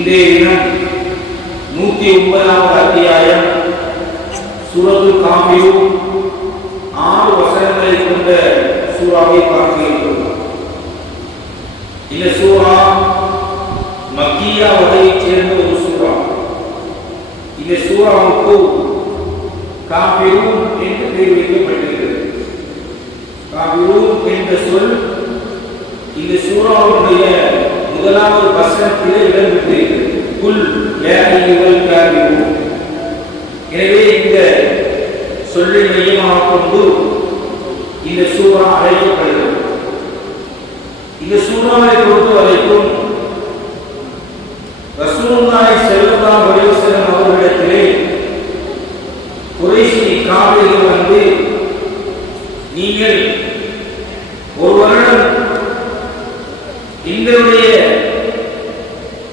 இன்றைய தினம் 109வது அத்தியாயம் சூரத்துல் காஃபிரூன் 6 வசனங்களை கொண்ட சூராவை பார்க்க இருக்கிறோம். இந்த சூரா மக்கியா வகையைச் சேர்ந்த ஒரு சூரா. இந்த சூராவுக்கு காஃபிரூன் என்று பெயர் வைக்கப்பட்டிருக்கிறது. காஃபிரூன் என்ற சொல் இந்த சூராவுடைய முதலாவது வசனத்திலே இடம்பெற்றிருக்கிறது. குல் யா அய்யுஹல் காஃபிரூன். எனவே இந்த சொல்லை மையமாக கொண்டு இந்த சூரா அழைக்கப்படுகிறது. இந்த சூராவை பொறுத்தவரைக்கும் ரசூலுல்லாஹி ஸல்லல்லாஹு அலைஹி வஸல்லம் அவர்களிடத்திலே குறைஷி காஃபிர்கள் வந்து, நீங்கள் ஒரு வருடம் எங்களுடைய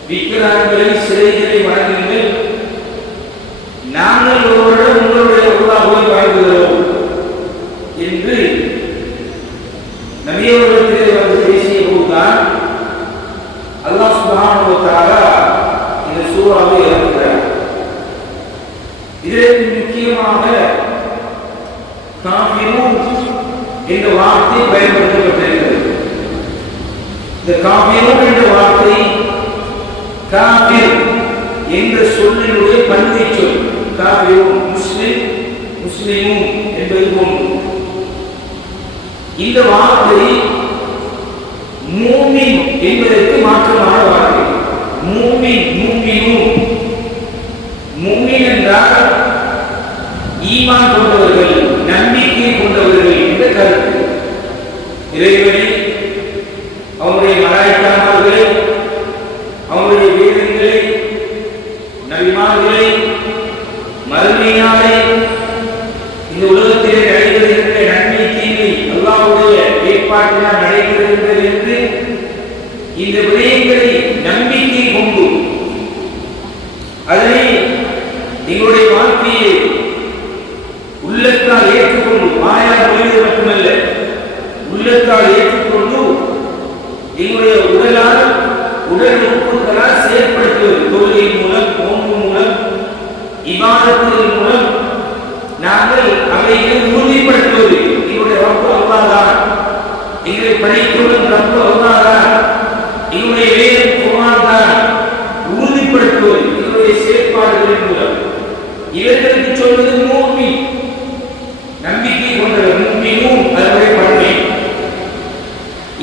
விக்கிரகங்களை சிலைகளை வணங்குங்கள், நாங்கள் ஒரு வருடம் உங்களுடைய அல்லாஹ்வை வணங்குகிறோம் என்று நபி அவர்களிடத்திலே வந்து பேசிய போதுதான் அல்லாஹ் சுப்ஹானஹு வ தஆலா இந்த சூராவை இறக்குகிறார். இதில் முக்கியமாக காஃபிரூன் என்ற வார்த்தை பயன்படுத்தப்பட்டிருக்கிறது. இந்த காஃபிரூன் என்ற வார்த்தை காஃபிர் என்ற சொல்லினுடைய பன்மை சொல். காஃபிரூன் முஸ்லிம், முஸ்லிமும் என்பது போன்று. இந்த வார்த்தை மூமின் என்பதற்கு மாற்றமான வார்த்தை. மூமின், மூமினும். மூமின் என்றால் ஈமான் கொண்டவர்கள், நம்பிக்கை கொண்டவர்கள் என்ற கருத்து. இறைவனை, அவனுடைய மலாயிக்காமார்களை, அவனுடைய வேதங்களை, நபிமார்களை, மறுமையாளை, இந்த உலகத்திலே நடைபெறுகின்ற நன்மை தீமை அல்லாஹ்வுடைய ஏற்பாட்டினால் நடைபெறுகின்றது என்று இந்த விடயங்களை நம்பிக்கை கொண்டு அதனை எங்களுடைய வாழ்க்கையை உள்ளத்தால் ஏற்றுக்கொண்டு, வாயால் மொழிவது மட்டுமல்ல, உள்ளத்தால் ஏற்றுக்கொண்டு எங்களுடைய உடலால், உடல் உறுப்புகளால் செயல்படுத்துவது. தொழுகையின் மூலம், நோன்பு மூலம், இபாதத்தின் மூலம் நாங்கள் அவைகளை உறுதிப்படுத்துவது. எங்களுடைய ரப்பு அல்லாஹ் தான், எங்களை படைத்தவன் ரப்பு அல்லாஹ் தான், எங்களுடைய வேதம் குர்ஆன் தான் உறுதிப்படுத்துவது எங்களுடைய செயற்பாடுகளின் மூலம். இவர்களுக்கு சொல்வது மூமின், நம்பிக்கை கொண்டவர். மூமினும் அதனுடைய பன்மை.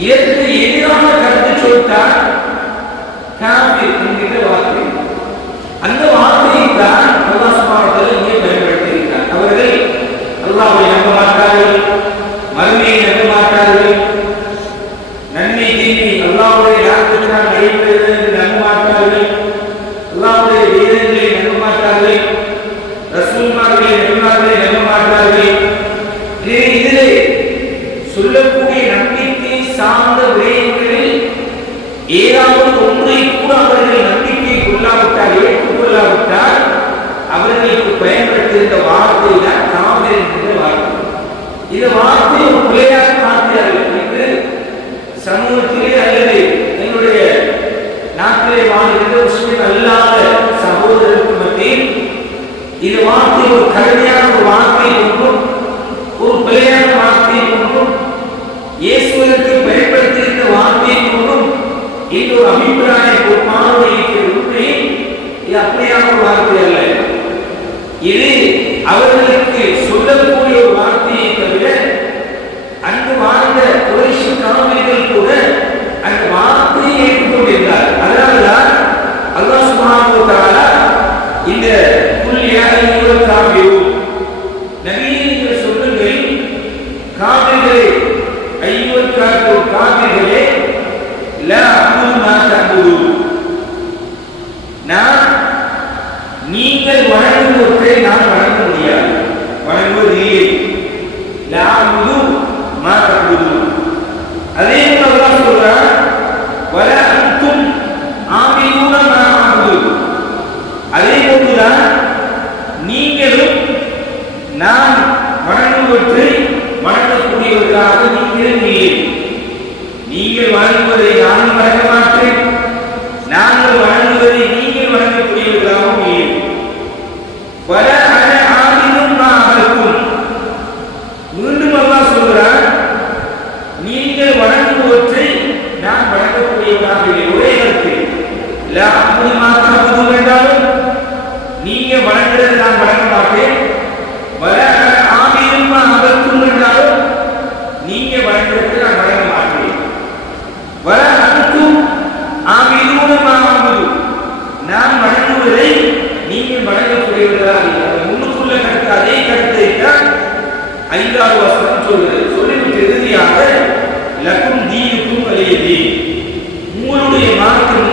இதற்கு எதிரான கருத்து சொல்லிட்டார் காஃபிர் என்கிற வார்த்தை. அந்த வார்த்தையை தான் அல்லாஹ் சுப்ஹானஹு வ தஆலா இங்கே பயன்படுத்தியிருக்கிறார். அவர்கள் அல்லாஹ்வை நம்ப மாட்டார்கள், மறுமையை நம்ப மாட்டார்கள், நன்மை தீமை அல்லாஹ்வுடைய நாட்டத்தினால் நடைபெறுகிறது என்று நம்ப மாட்டார்கள், அல்லாஹ்வுடைய வேதங்களை நம்ப மாட்டார்கள், ரசூல்மார்களை நபிமார்களை நம்ப மாட்டார்கள். இதிலே சொல்லக்கூடிய நம்பிக்கை சார்ந்த விடயங்களில் ஏதாவது ஒன்றை கூட அவர்கள் நம்பிக்கை கொள்ளாவிட்டால், ஏற்றுக்கொள்ளாவிட்டால் அவர்களுக்கு பயன்படுத்துகின்ற வார்த்தை தான் காஃபிர் என்கிற வார்த்தை. இந்த வார்த்தை ஒரு பிழையான வார்த்தை அல்ல என்று சமூகத்திலே அல்லது என்னுடைய நாட்டிலே வாழ்கின்ற முஸ்லிம் அல்லாத சகோதரருக்கு மத்தியில் இந்த வார்த்தை ஒரு கடுமையான ஒரு வார்த்தை ஒன்றும், ஒரு பிழையான வார்த்தை ஒன்றும், இயேசுவிற்கு பயன்படுத்துகின்ற வார்த்தை ஒன்றும் இந்த ஒரு அபிப்பிராயம், ஒரு பார்வைக்கு உண்மை. இது அப்படியான ஒரு வார்த்தை அல்ல. இது அவர்களுக்கு சொல்லக்கூடிய ஒரு வார்த்தையை தவிர அங்கு வாழ்ந்த குறைஷி காஃபிர்கள் கூட அந்த வார்த்தையை ஏற்றுக்கொண்டிருந்தார். அதனால்தான் அல்லாஹ் சுப்ஹானஹு வ தஆலா இந்த குல் யா அய்யுஹல் காஃபிரூன், நபியே நீங்கள் சொல்லுங்கள் காஃபிர்களே, அய்யுஹல் காஃபிரூன், காஃபிர்களே, லா அஅ்புது மா தஅ்புதூன், நான் நீங்கள் வணங்குவதை நான் வணங்க முடியாது, வணங்குவது இல்லை.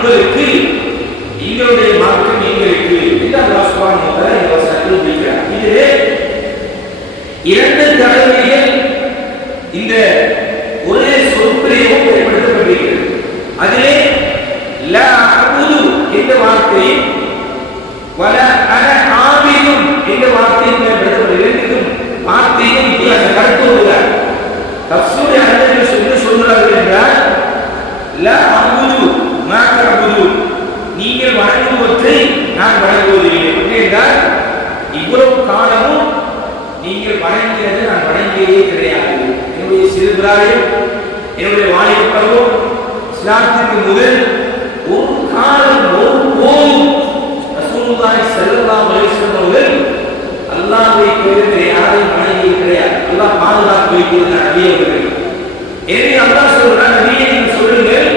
உங்களுக்கு, எங்களுடைய மார்க்கம் எங்களுக்கு என்று அல்லாஹ் சுப்ஹானஹு வ தஆலா இந்த வசனத்தில் குறிப்பிடுகிறார். இதிலே இரண்டு தடவைகள் இந்த ஒரே சொற்பிரயோகம் பயன்படுத்தப்படுகிறது. அதிலே லா அபுது என்ற வார்த்தையும் வல அன ஆபிதும் என்ற வார்த்தையும் பயன்படுத்தப்படுகிறது. வார்த்தையும் வித்தியாச கருத்து உள்ளார். தஃப்ஸீர் அறிஞர்கள் சொல்கிறார்கள் என்றால் லா அபுது மா தஅபுது, நீங்கள் வணங்குவதை நான் வணங்குவதில்லை என்றால் இவ்வளவு காலமும் நீங்கள் வணங்கியது நான் வணங்கியதே கிடையாது. என்னுடைய சிறுபிராயம், என்னுடைய வாலிப பருவம், இஸ்லாத்துக்கு முதல் ஒரு காலம் ஒரு போதும் ரசூலுல்லாஹி ஸல்லல்லாஹு அலைஹி வஸல்லம் அவர்கள் அல்லாஹ்வை தவிர யாரையும் வணங்கியது கிடையாது. அல்லாஹ் பாதுகாத்து வைத்திருக்கிறார் நபி அவர்கள். எனவே அல்லாஹ் சொல்றான், நபியே நீங்கள் சொல்லுங்கள்,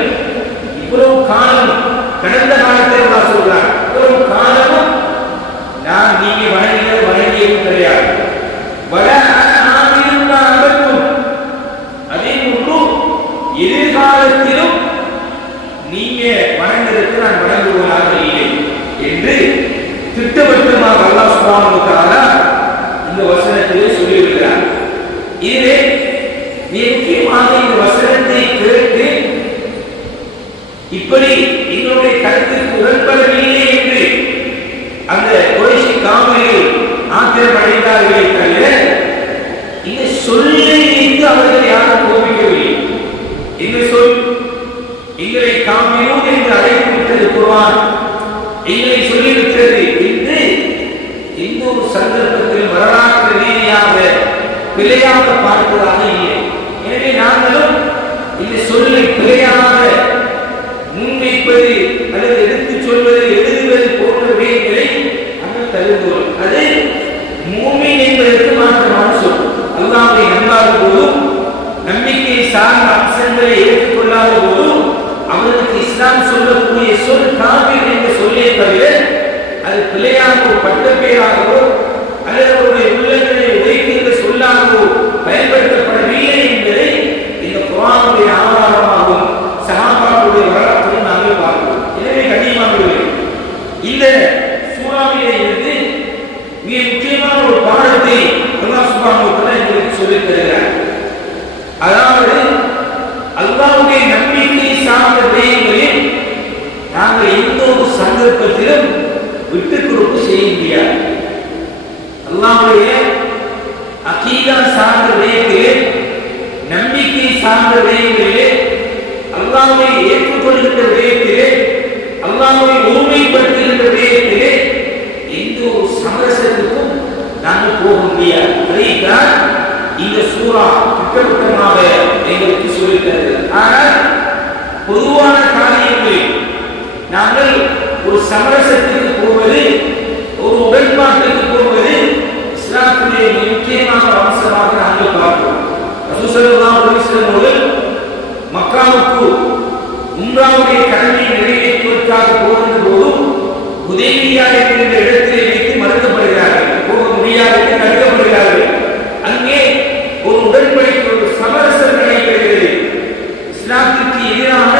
இவ்வளவு காலம் கடந்த காலத்தை அல்லாஹ் சொல்றான், இவ்வளவு காலமும் நான் நீங்க வணங்கியது கிடையாது. வல ஆமிலும் அபக்கும், அதே போன்று எதிர்காலத்திலும் நீங்க வணங்குவதற்கு நான் வணங்குவதாக இல்லை என்று திட்டவட்டமாக அல்லாஹ் சுப்ஹானஹு வ தஆலா இந்த வசனத்திலே சொல்லியிருக்கிறார். இதிலே முக்கியமாக இந்த வசனத்தை கேட்டு இப்படி எங்களுடைய கருத்துக்கு உடன்படவில்லை என்று அந்த குறைஷி காவலில் ஆத்திரம் அடைந்தார்களே தவிர இந்த சொல்லை வைத்து அவர்கள் யாரும் கோபிக்கவில்லை. இந்த சொல் எங்களை காமியோடு என்று அழைத்து விட்டது குர்ஆன், எங்களை சொல்லிவிட்டது என்று எந்த ஒரு சந்தர்ப்பத்தில் வரலாற்று ரீதியாக பிழையாக பார்ப்பதாக இல்லை. எனவே நாங்களும் இந்த சொல்லை பிழையாக முன்வைப்பது அல்லது எடுத்துச் சொல்வது, எழுதுவது போன்ற விடயங்களை நாங்கள் தருகிறோம். அது மூமின் என்பதற்கு மாற்றமான சொல். அல்லாஹ்வை நம்பாத போதும், நம்பிக்கை சார்ந்த அம்சங்களை ஏற்றுக்கொள்ளாத போதும் அவர்களுக்கு இஸ்லாம் சொல்லக்கூடிய சொல் காஃபிர் என்ற சொல்லே தவிர அது பிழையாக ஒரு பட்ட பெயராகவோ அல்லது அவருடைய உள்ளங்களை உதைக்கின்ற சொல்லாகவோ பயன்படுத்தப்படவில்லை என்பதை இந்த குர்ஆனுடைய ஆதாரமாகவும் சஹாபாக்களுடைய வரலாற்றையும் நாங்கள் பார்க்கிறோம். எனவே கண்ணியமானவர்களே, இந்த சூறாவிலே இருந்து மிக முக்கியமான ஒரு பாடத்தை அல்லாஹ் சுப்ஹானஹு வ தஆலா எங்களுக்கு சொல்லித் தருகிறார். அதாவது அல்லாஹ்வுடைய நம்பிக்கை சார்ந்த விடயங்களில் நாங்கள் எந்த ஒரு சந்தர்ப்பத்திலும் விட்டுக் கொடுப்பு செய்ய முடியாது. அல்லாஹ்வுடைய அகீதா சார்ந்த விடயத்திலே, நம்பிக்கை சார்ந்த விடயங்களிலே, அல்லாஹ்வை ஏற்றுக்கொள்கின்ற விடயத்திலே, அல்லாஹ்வை ஊமைப்படுத்துகின்ற விடயத்திலே எந்த ஒரு சமரசத்துக்கும் நாங்கள் போக முடியாது. அதைத்தான் இந்த சூரா திட்டவட்டமாக எங்களுக்கு சொல்லித்தருகிறது. ஆனால் பொதுவான காரியங்களில் நாங்கள் ஒரு சமரசத்துக்கு போவது, ஒரு உடன்பாட்டுக்கு போவது இஸ்லாத்துடைய முக்கியமான அம்சமாக நாங்கள் பார்க்கிறோம். ரசூல் ஸல்லல்லாஹு அலைஹி வஸல்லம் அவர்கள் மக்காவுக்கு உம்ராவுடைய கடமையை நிறைவேற்றுவதற்காக போகின்ற போது ஹுதைபியா என்கின்ற இடத்திலே வைத்து மறுக்கப்படுகிறார்கள், போக முடியாது என்று தடுக்கப்படுகிறார்கள். அங்கே ஒரு உடன்படிக்கை, ஒரு சமரசம் நடைபெறுகிறது. இஸ்லாத்திற்கு எதிரான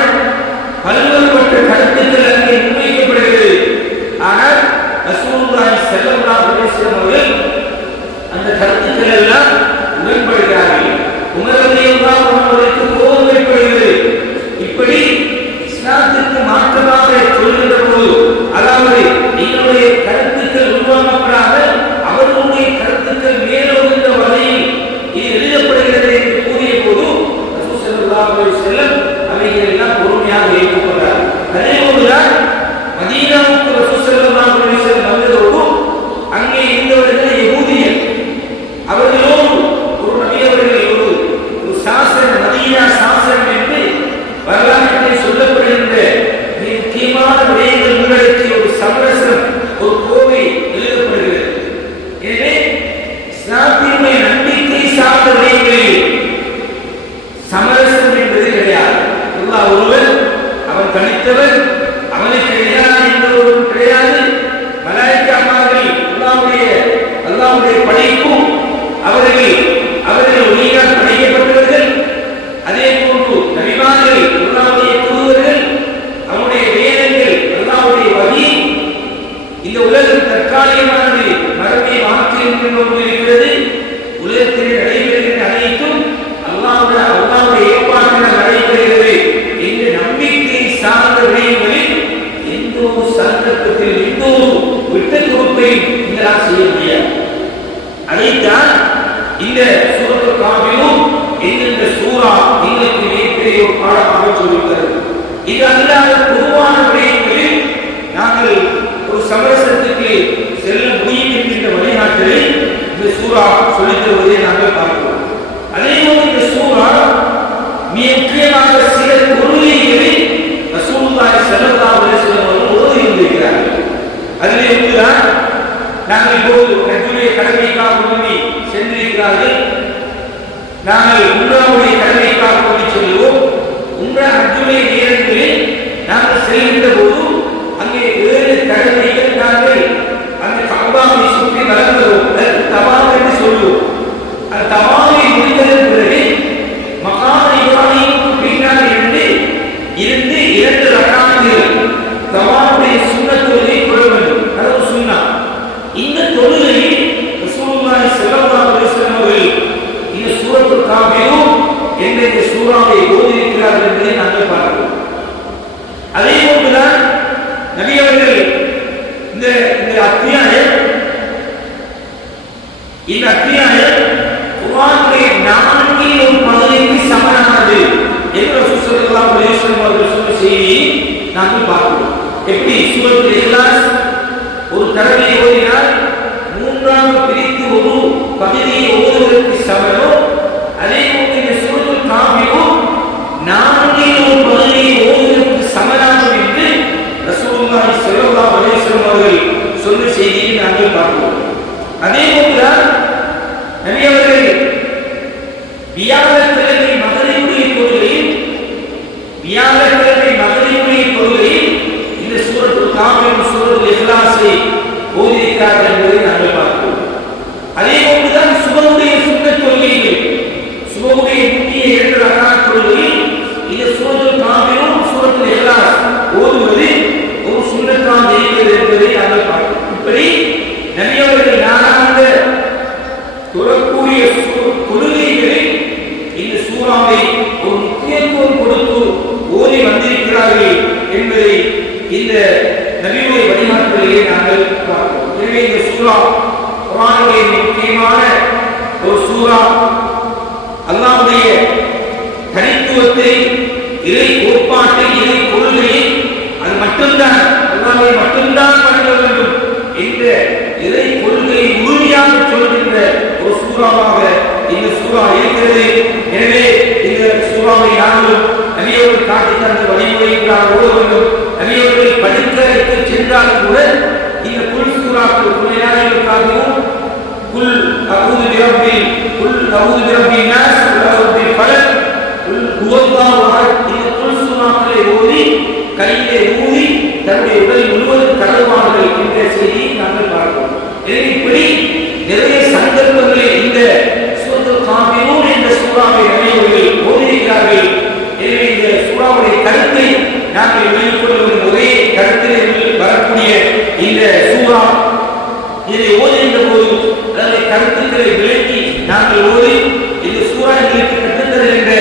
பல்வேறுபட்ட கருத்துக்கள் அங்கே முன்வைக்கப்படுகிறது. ஆனால் ரசூலுல்லாஹி ஸல்லல்லாஹு அலைஹி வஸல்லம் அவர்கள் அந்த கருத்துக்கள் எல்லாம் உடன்படுகிறார்கள். உமர் ரலியல்லாஹு அன்ஹு அவர்களுக்கு கோபம் ஏற்படுகிறது. இப்படி இஸ்லாத்திற்கு மாற்றமாக சொல்கின்ற போது, அதாவது எங்களுடைய கருத்துக்கள் உருவாக்கப்படாமல் அவர்களுடைய கருத்துக்கள் மேலோகின்ற வகையில் இது எழுதப்படுகிறது என்று கூறிய போது ரசூல் ஸல்லல்லாஹு அலைஹி வஸல்லம் அவைகளை எல்லாம் பொறுமையாக ஏற்றுக்கொண்டார். அதே போதுதான் மதீனாவுக்கு ரசூல் ஸல்லல்லாஹு அலைஹி வஸல்லம் வந்ததோடு அங்கே இருந்தவர்கள் யஹூதியர், அவர்களோடு ஒரு நபி அவர்கள் ஒரு சாசனம், மதீனா சாசனம் என்று வரலாற்றில் சொல்லப்படுகின்ற முக்கியமான விடயங்கள் உள்ளடக்கிய ஒரு சமரசம், ஒரு கோவை எழுதப்படுகிறது. எனவே இஸ்லாத்தினுடைய நம்பிக்கை சார்ந்த விடயங்களில் சமரசம் என்பது கிடையாது. அல்லாஹ் ஒருவர், அவன் தனித்தவர், அவனுக்கு எதிரான எந்த ஒரு கிடையாது. மலாயிக்காமார்கள் அல்லாஹ்வுடைய படைப்பும் அவர்கள் ஒளியால் படைக்கப்பட்டவர்கள். அதே போன்று நபிமார்கள் அல்லாஹ்வுடைய தூதர்கள், அவருடைய வேத சந்தர்ப்பத்தில் எந்த ஒரு விட்டுக் கொடுப்பையும் நீங்களால் செய்ய முடியாது. அதைத்தான் இந்த சூரத்துல் காஃபிலும் என்கின்ற சூரா எங்களுக்கு மிகப்பெரிய ஒரு பாடமாக சொல்லியிருக்கிறது. இது அல்லாத பொதுவான விடயங்களில் நாங்கள் ஒரு சமரசத்துக்கு செல்ல முடியும் என்கின்ற வழிகாட்டலை இந்த சூரா சொல்லித் தருவதை நாங்கள் பார்க்கிறோம். அதேபோல் இந்த சூரா மிக முக்கியமாக சில கொள்கைகளை ரசூலுல்லாஹி ஸல்லல்லாஹு அலைஹி வஸல்லம் அவர்கள் ஓதி இருந்திருக்கிறார்கள். அதிலே ஒன்றுதான் நாங்கள் இப்போது ஹஜ்ஜுடைய கடமைக்காக வேண்டி சென்றிருக்கிறார்கள். நாங்கள் உம்ராவுடைய கடமைக்காக வேண்டி செல்வோம். உம்ரா ஹஜ்ஜுடைய நேரங்களில் நாங்கள் செல்கின்ற போது அங்கே 7 கடமைகள் நாங்கள் அந்த கஅபாவை சுற்றி நடக்கிறோம். தவாப் என்று சொல்லுவோம். அந்த தவாபை முடித்ததன் பிறகு மகாம் இப்ராஹிமுக்கு பின்னால் இருந்து 2 ரக்காத்துகள் தவாபுடைய சுன்னத் தொழுகை தொழ வேண்டும். அது சுன்னா. இந்த தொழுகையில் ரசூலுல்லாஹி ஸல்லல்லாஹு அலைஹி வஸல்லம் அவர்கள் இந்த சூரத்துல் காஃபிரும் என்ற இந்த சூராவை ஓதியிருக்கிறார்கள் என்பதை நாங்கள் பார்க்கிறோம். அதே போன்றுதான் நபி அவர்கள் இந்த அத்தியாயம் குர்ஆனுடைய 4 ஒரு பகுதிக்கு சமனானது என்று ரசூல் ஸல்லல்லாஹு அலைஹி வஸல்லம் அவர்கள் சொன்ன செய்தியை நாங்கள் பார்க்கிறோம். எப்படி சூரத்துல் இக்லாஸ் ஒரு தடவை ஓதினால் 3ஆக பிரித்து ஒரு பகுதியை ஓதுவதற்கு சமனோ, அதே போன்று இந்த சூரத்துல் காஃபிரும் 4 ஒரு பகுதியை ஓதுவதற்கு சமனாகும் என்று ரசூலுல்லாஹி ஸல்லல்லாஹு அலைஹி வஸல்லம் அவர்கள் சொன்ன செய்தியை நாங்கள் பார்க்கிறோம். அதே போன்றுதான் நபி அவர்கள் வியாழக்கிழமை மகரிபுடைய தொழுகையில் இந்த சூரத்துல் காஃபிரும் சூரத்துல் இக்லாஸை ஓதியிருக்கிறார்கள் என்பதை நாங்கள் பார்க்கிறோம். அதே போன்றுதான் சுபஹுடைய சுன்னத் தொழுகையில் சுபஹுடைய முக்கிய 2 ரக்காத் தொழுகையில் இந்த சூரத்துல் காஃபிரும் சூரத்துல் இக்லாஸ் ஓதுவது ஒரு சுன்னத்தாக இருக்கிறது என்பதை நாங்கள் பார்க்கிறோம். இப்படி நபி அவர்கள் நானாக தொழக்கூடிய தொழுகைகளில் இந்த சூறாவை ஒரு முக்கியத்துவம் கொடுத்து ஓதி வந்திருக்கிறார்கள் என்பதை இந்த நபியுடைய வழிகாட்டுதலிலே நாங்கள் பார்க்கிறோம். எனவே இந்த சூரா குர்ஆனுடைய முக்கியமான ஒரு சூரா. அல்லாஹ்வுடைய தனித்துவத்தை, இறை கோட்பாட்டை, இறை கொள்கையை அது மட்டும்தான் அல்லாஹ்வை மட்டும்தான் வணங்க வேண்டும் என்ற இறை கொள்கையை உறுதியாக சொல்கின்ற ஒரு சூறாவாக இந்த சூறா இருக்கிறது. எனவே இந்த சூறாவை நாங்கள் நபியவர்கள் காட்டி தந்த வழிமுறைகளாக ஓட வேண்டும். நபியவர்கள் படிக்க சென்றால் கூட இந்த குல் சூறாக்கள் துணையாளர்களுக்காகவும் குல் அஊது பிரப்பின் நாஸ், குல் அஊது பில் ஃபலக், குல் ஹுவல்லாஹு அஹத், இந்த குல் சூறாக்களை ஓதி கையிலே ஊதி தன்னுடைய உடல் முழுவதும் தடவுவார்கள் என்ற செய்தியை நாங்கள் பார்க்கிறோம். எனவே இப்படி நிறைய சந்தர்ப்பங்களில் இந்த சூரத்துல் காஃபிரும் என்ற சூறாவை நபியவர்கள் ஓதியிருக்கிறார்கள். எனவே இந்த சூறாவுடைய கருத்தை நாங்கள் விளங்கிக் கொள்ளும் ஒரே கருத்தில் வரக்கூடிய இந்த சூறா, இதை ஓதுகின்ற போது அதனுடைய கருத்துக்களை விளக்கி நாங்கள் ஓதி இந்த சூறா எங்களுக்கு கற்றுத்தருகின்ற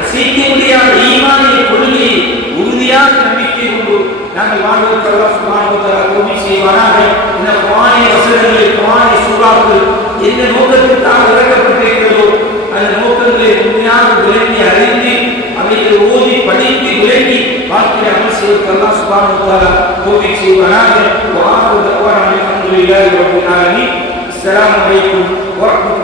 அசைக்க முடியாத ஈமானிய கொள்கையை உறுதியாக நம்பிக்கை கொண்டு நாங்கள் வாழ்வதற்கு அல்லாஹ் சுப்ஹானஹு வ தஆலா தௌஃபீக் செய்வானாக. இந்த குர்ஆனிய வசனங்களை, குர்ஆனிய சூறாக்கள் எந்த நோக்கத்திற்காக இறக்கப்பட்டிருக்கிறதோ அந்த நோக்கங்களை உண்மையாக விளங்கி அறிந்து அவைகளை ஓதி படித்து விளங்கி வாழ்க்கையை அமல் செய்வதற்கு அல்லாஹ் சுப்ஹானஹு வ தஆலா தௌஃபீக் செய்வானாக. வ ஆகிரு தஅவானா அல்ஹம்துலில்லாஹி ரப்பில் ஆலமீன். அஸ்ஸலாமு அலைக்கும் வ ரஹ்மத்துல்லாஹி